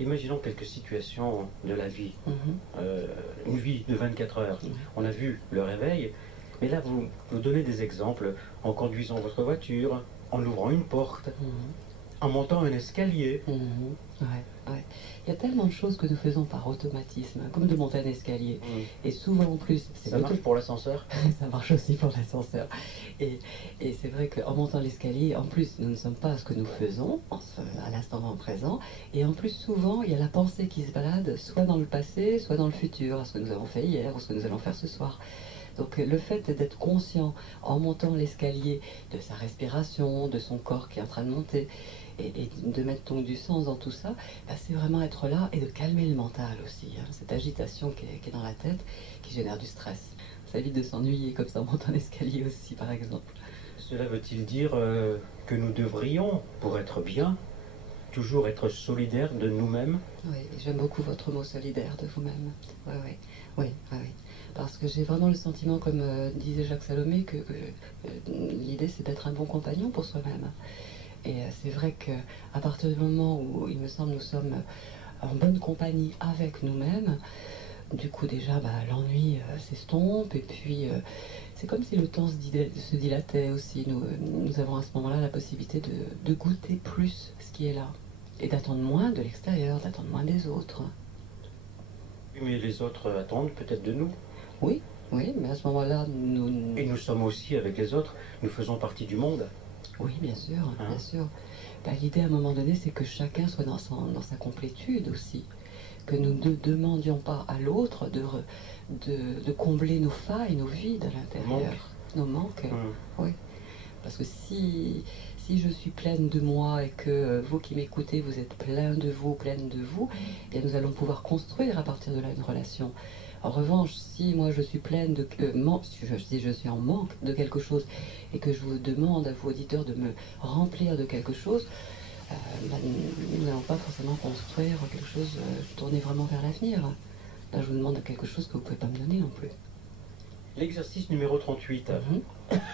Imaginons quelques situations de la vie. Mhm. Une vie de 24 heures. On a vu le réveil, mais là, vous donnez des exemples en conduisant votre voiture, en ouvrant une porte, en montant un escalier. Ouais, ouais. Il y a tellement de choses que nous faisons par automatisme, comme de monter un escalier. Et souvent en plus, Ça marche pour l'ascenseur? ça marche aussi pour l'ascenseur. Et, et c'est vrai qu'en montant l'escalier, en plus, nous ne sommes pas à ce que nous faisons à l'instant présent. Et en plus, souvent, il y a la pensée qui se balade, soit dans le passé, soit dans le futur, à ce que nous avons fait hier, ou ce que nous allons faire ce soir. Donc le fait d'être conscient en montant l'escalier de sa respiration, de son corps qui est en train de monter, et de mettre donc du sens dans tout ça, bah, c'est vraiment être là et de calmer le mental aussi, hein, cette agitation qui est dans la tête, qui génère du stress. Ça évite de s'ennuyer comme ça en montant l'escalier aussi, par exemple. Cela veut-il dire que nous devrions, pour être bien, toujours être solidaires de nous-mêmes? Oui, j'aime beaucoup votre mot solidaire de vous-même. Oui, oui, oui, oui. Parce que j'ai vraiment le sentiment, comme disait Jacques Salomé, que l'idée c'est d'être un bon compagnon pour soi-même. Et c'est vrai qu'à partir du moment où, il me semble, nous sommes en bonne compagnie avec nous-mêmes, du coup déjà bah, l'ennui s'estompe, et puis c'est comme si le temps se dilatait aussi. Nous avons à ce moment-là la possibilité de goûter plus ce qui est là, et d'attendre moins de l'extérieur, d'attendre moins des autres. Mais les autres attendent peut-être de nous. Oui, oui, mais à ce moment-là, nous... Et nous sommes aussi avec les autres, nous faisons partie du monde. Oui, bien sûr, Hein? bien sûr. Bah, l'idée à un moment donné, c'est que chacun soit dans sa complétude aussi. Que nous ne demandions pas à l'autre de combler nos failles, nos vides à l'intérieur, nos manques. Oui. Parce que si je suis pleine de moi et que vous qui m'écoutez, vous êtes plein de vous, pleine de vous, eh bien nous allons pouvoir construire à partir de là une relation. En revanche, si moi je suis pleine de si je suis en manque de quelque chose et que je vous demande à vous auditeurs de me remplir de quelque chose, bah, nous n'allons pas forcément construire quelque chose tourné vraiment vers l'avenir. Là, je vous demande quelque chose que vous ne pouvez pas me donner non plus. L'exercice numéro 38.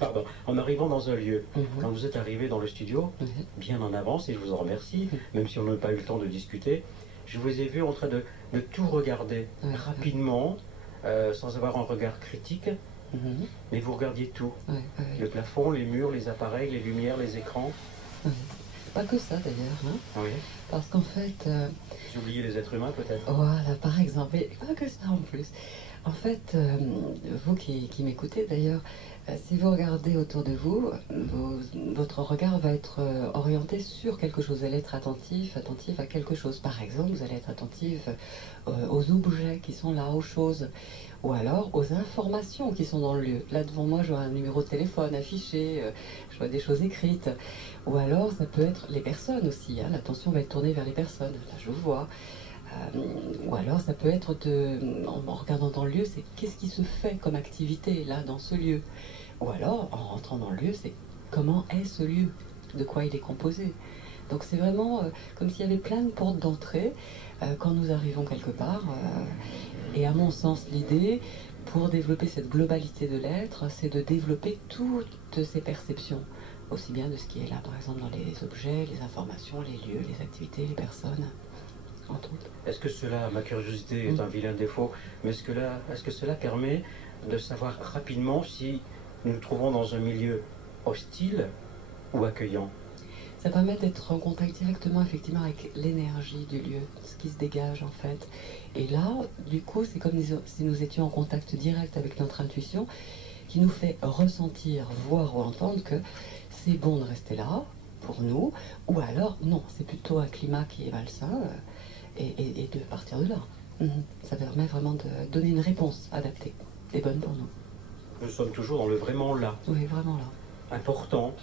Pardon, en arrivant dans un lieu, quand vous êtes arrivé dans le studio, bien en avance, et je vous en remercie, même si on n'a pas eu le temps de discuter, je vous ai vu en train de tout regarder rapidement, sans avoir un regard critique, mais vous regardiez tout. Le plafond, les murs, les appareils, les lumières, les écrans. Pas que ça d'ailleurs, hein. Oui. Parce qu'en fait... J'ai oublié les êtres humains peut-être. Voilà, par exemple, et pas que ça en plus. En fait, vous qui m'écoutez d'ailleurs, si vous regardez autour de vous, votre regard va être orienté sur quelque chose. Vous allez être attentif à quelque chose. Par exemple, vous allez être attentif aux objets qui sont là, aux choses, ou alors aux informations qui sont dans le lieu. Là devant moi, je vois un numéro de téléphone affiché, je vois des choses écrites. Ou alors, ça peut être les personnes aussi. Hein. L'attention va être tournée vers les personnes. Là, je vous vois. Ou alors ça peut être en regardant dans le lieu, c'est qu'est-ce qui se fait comme activité là dans ce lieu. Ou alors en rentrant dans le lieu, c'est comment est ce lieu, de quoi il est composé. Donc c'est vraiment comme s'il y avait plein de portes d'entrée quand nous arrivons quelque part. Et à mon sens, l'idée pour développer cette globalité de l'être, c'est de développer toutes ces perceptions. Aussi bien de ce qui est là, par exemple, dans les objets, les informations, les lieux, les activités, les personnes. Est-ce que cela, ma curiosité est un vilain défaut, mais est-ce que cela permet de savoir rapidement si nous nous trouvons dans un milieu hostile ou accueillant? Ça permet d'être en contact directement effectivement avec l'énergie du lieu, ce qui se dégage en fait. Et là, du coup, c'est comme si nous étions en contact direct avec notre intuition qui nous fait ressentir, voir ou entendre que c'est bon de rester là pour nous, ou alors non, c'est plutôt un climat qui est malsain. Et de partir de là. Ça permet vraiment de donner une réponse adaptée et bonne pour nous. Nous sommes toujours dans le vraiment là. Oui, vraiment là. Important.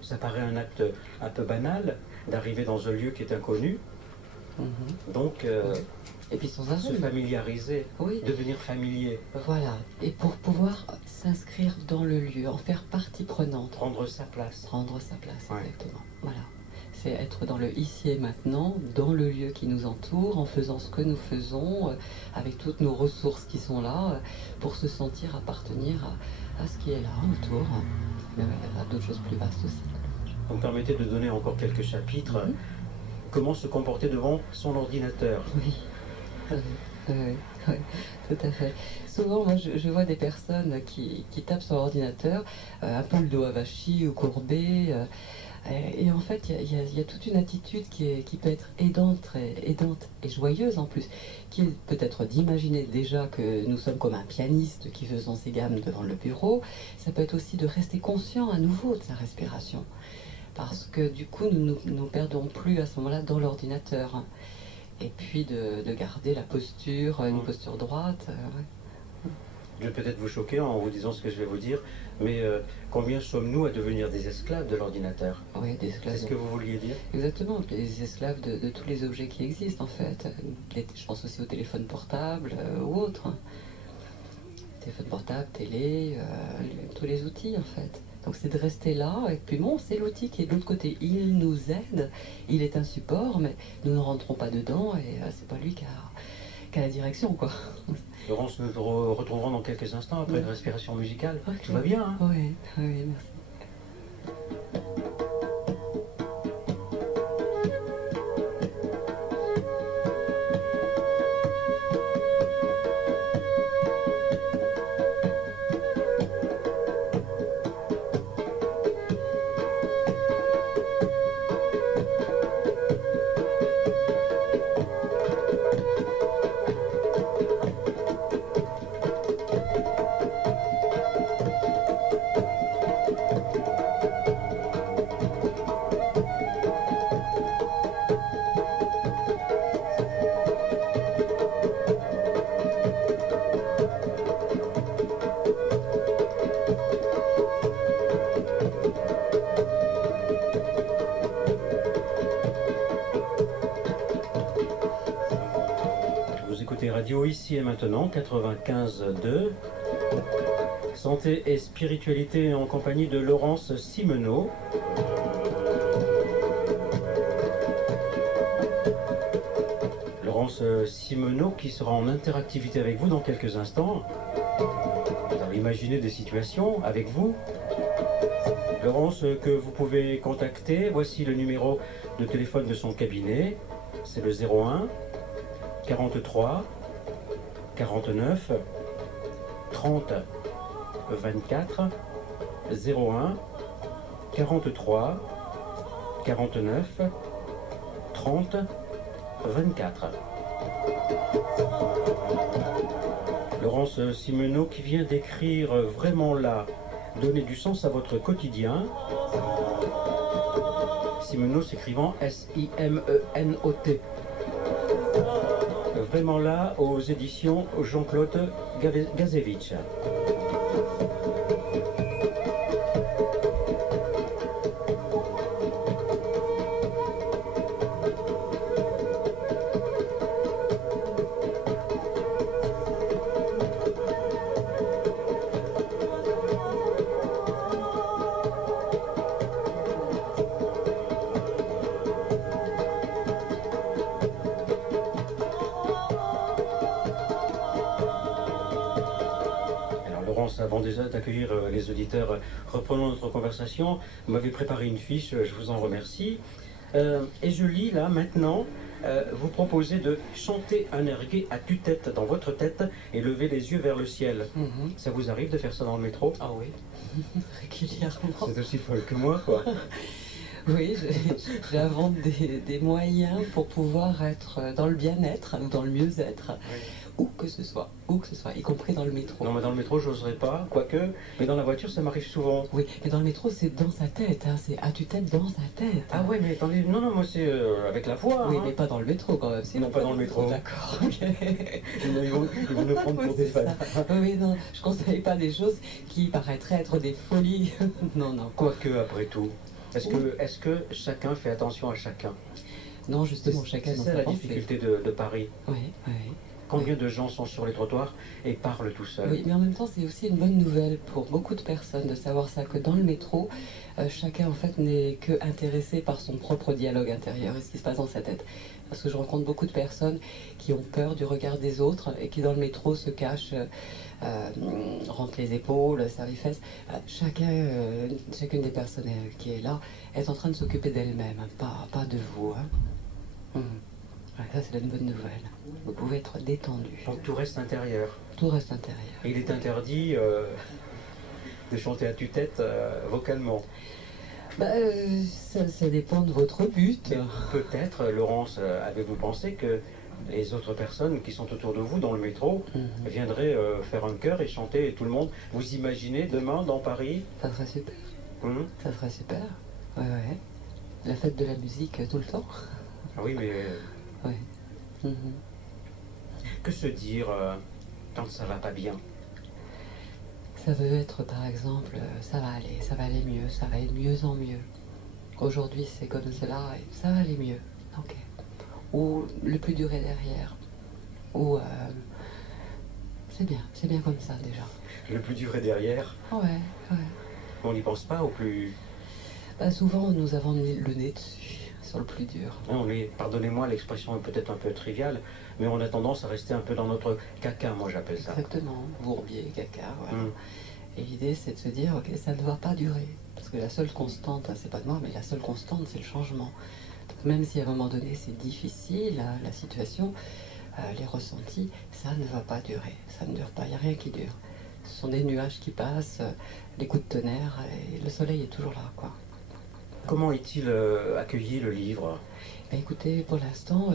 Ça paraît un acte un peu banal d'arriver dans un lieu qui est inconnu. Donc, et puis sans se familiariser, devenir familier. Voilà. Et pour pouvoir s'inscrire dans le lieu, en faire partie prenante. Prendre sa place. Prendre sa place, exactement. Voilà. C'est être dans le ici et maintenant, dans le lieu qui nous entoure, en faisant ce que nous faisons, avec toutes nos ressources qui sont là, pour se sentir appartenir à ce qui est là autour, mais à d'autres choses plus vastes aussi. Vous me permettez de donner encore quelques chapitres. comment se comporter devant son ordinateur. Oui, oui, tout à fait. Souvent, moi, je vois des personnes qui tapent sur l'ordinateur, un peu le dos avachi ou courbé, et en fait, il y a toute une attitude qui peut être aidante et joyeuse en plus, qui est peut-être d'imaginer déjà que nous sommes comme un pianiste qui faisons ses gammes devant le bureau. Ça peut être aussi de rester conscient à nouveau de sa respiration, parce que du coup, nous perdons plus à ce moment-là dans l'ordinateur. Hein. Et puis de garder la posture, une posture droite. Ouais. Je vais peut-être vous choquer en vous disant ce que je vais vous dire, mais combien sommes-nous à devenir des esclaves de l'ordinateur? Oui, des esclaves. C'est ce que vous vouliez dire? Exactement, des esclaves de tous les objets qui existent en fait. Je pense aussi au téléphone portable ou autres. Hein. Téléphone portable, télé, tous les outils en fait. Donc c'est de rester là, et puis bon, c'est l'outil qui est de l'autre côté. Il nous aide, il est un support, mais nous ne rentrons pas dedans, et c'est pas lui qui a la direction, quoi. Laurence, nous nous retrouverons dans quelques instants après une respiration musicale. Okay. Tout va bien, hein? Oui, oui, merci. Radio Ici et Maintenant, 95.2. Santé et spiritualité en compagnie de Laurence Simenaud. Laurence Simenaud qui sera en interactivité avec vous dans quelques instants. Vous allez imaginer des situations avec vous. Laurence que vous pouvez contacter. Voici le numéro de téléphone de son cabinet. C'est le 01 43 49 30 24 01 43 49 30 24. Laurence Simenaud qui vient d'écrire Vraiment là, donner du sens à votre quotidien. Simenaud s'écrivant S-I-M-E-N-O-T. Vraiment là, aux éditions Jean-Claude Gazevich. Avant déjà d'accueillir les auditeurs, reprenons notre conversation. Vous m'avez préparé une fiche, je vous en remercie. Et je lis là maintenant, vous proposez de chanter un air gai à tue-tête dans votre tête et lever les yeux vers le ciel. Ça vous arrive de faire ça dans le métro? Ah oui, régulièrement. C'est aussi folle que moi, quoi. Oui, j'invente des moyens pour pouvoir être dans le bien-être ou dans le mieux-être. Oui. Où que ce soit, y compris dans le métro. Non, mais dans le métro, j'oserais pas, quoique, mais dans la voiture, ça m'arrive souvent. Oui, mais dans le métro, c'est dans sa tête, hein, c'est à tue-tête dans sa tête. Ah ouais, mais attendez, non, moi c'est avec la voix. Oui, hein. mais pas dans le métro quand même. Non, pas dans le métro. D'accord, ok. Ils vont nous prendre pour des fans. Oui, non, je ne conseille pas des choses qui paraîtraient être des folies. Non. Quoique, après tout, est-ce que chacun fait attention à chacun? Non, justement, chacun. C'est ça la difficulté de Paris. Oui. Combien de gens sont sur les trottoirs et parlent tout seuls? Oui, mais en même temps, c'est aussi une bonne nouvelle pour beaucoup de personnes de savoir ça, que dans le métro, chacun en fait n'est que intéressé par son propre dialogue intérieur et ce qui se passe dans sa tête. Parce que je rencontre beaucoup de personnes qui ont peur du regard des autres et qui dans le métro se cachent, rentrent les épaules, serrent les fesses. Chacune des personnes qui est là est en train de s'occuper d'elle-même, pas de vous. Hein. ça c'est la bonne nouvelle. Vous pouvez être détendu. Donc tout reste intérieur. Tout reste intérieur. Et il est interdit de chanter à tue-tête vocalement. Ça dépend de votre but. Peut-être, Laurence, avez-vous pensé que les autres personnes qui sont autour de vous dans le métro viendraient faire un chœur et chanter et tout le monde? Vous imaginez demain dans Paris? Ça serait super. Ça serait super. Ouais. La fête de la musique tout le temps. Ah oui, mais... Ouais. Que se dire quand ça va pas bien? Ça veut être, par exemple, ça va aller mieux, ça va aller de mieux en mieux. Aujourd'hui, c'est comme cela et ça va aller mieux. Ok. Ou le plus dur est derrière. Ou c'est bien comme ça déjà. Le plus dur est derrière? Ouais. On n'y pense pas au plus... Souvent, nous avons le nez dessus, sur le plus dur. Pardonnez-moi, l'expression est peut-être un peu triviale, mais on a tendance à rester un peu dans notre caca, moi j'appelle ça. Exactement, bourbier, caca, voilà. Et l'idée, c'est de se dire, ok, ça ne va pas durer. Parce que la seule constante, c'est pas de moi, mais la seule constante, c'est le changement. Donc, même si à un moment donné, c'est difficile, la situation, les ressentis, ça ne va pas durer. Ça ne dure pas, il n'y a rien qui dure. Ce sont des nuages qui passent, les coups de tonnerre, et le soleil est toujours là, quoi. Comment est-il accueilli, le livre? Écoutez, pour l'instant,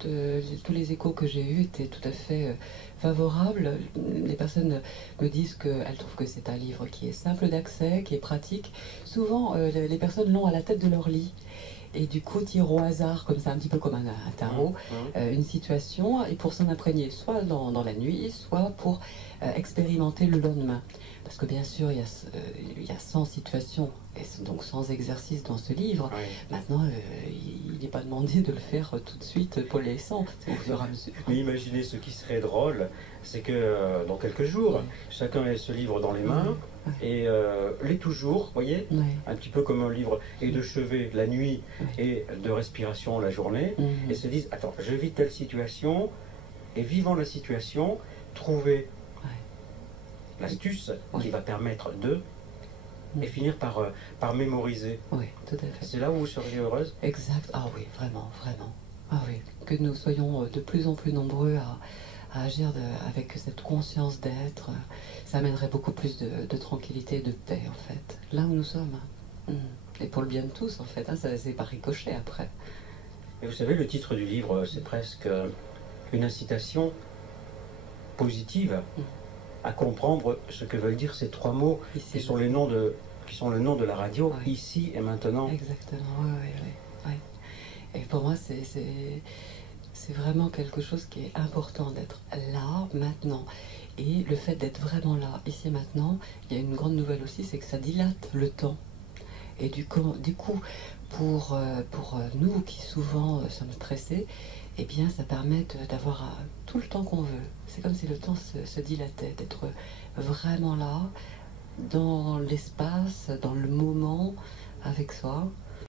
tous les échos que j'ai eus étaient tout à fait favorables. Les personnes me disent qu'elles trouvent que c'est un livre qui est simple d'accès, qui est pratique. Souvent, les personnes l'ont à la tête de leur lit. Et du coup, tirent au hasard, comme ça, un petit peu comme un tarot, une situation, et pour s'en imprégner, soit dans la nuit, soit pour expérimenter le lendemain. Parce que bien sûr, il y a 100 situations, et donc 100 exercices dans ce livre. Oui. Maintenant, il n'est pas demandé de le faire tout de suite pour les 100, c'est au fur et à mesure. Mais imaginez, ce qui serait drôle, c'est que dans quelques jours, chacun ait ce livre dans les mains, et l'est toujours, voyez, un petit peu comme un livre, et de chevet la nuit, et de respiration la journée, et se disent, attends, je vis telle situation, et vivant la situation, trouver l'astuce qui va permettre et finir par mémoriser. Oui, tout à fait. C'est là où vous seriez heureuse? Exact. Ah oui, vraiment. Ah oui, que nous soyons de plus en plus nombreux à agir avec cette conscience d'être, ça amènerait beaucoup plus de tranquillité et de paix, en fait, là où nous sommes. Et pour le bien de tous, en fait, c'est par ricochet après. Et vous savez, le titre du livre, c'est presque une incitation positive à comprendre ce que veulent dire ces trois mots qui sont le nom de la radio, ici et maintenant. Exactement, oui. Et pour moi, c'est vraiment quelque chose qui est important d'être là, maintenant. Et le fait d'être vraiment là, ici et maintenant, il y a une grande nouvelle aussi, c'est que ça dilate le temps. Et du coup pour nous qui souvent sommes stressés, eh bien ça permet d'avoir tout le temps qu'on veut. C'est comme si le temps se dilatait, d'être vraiment là, dans l'espace, dans le moment, avec soi.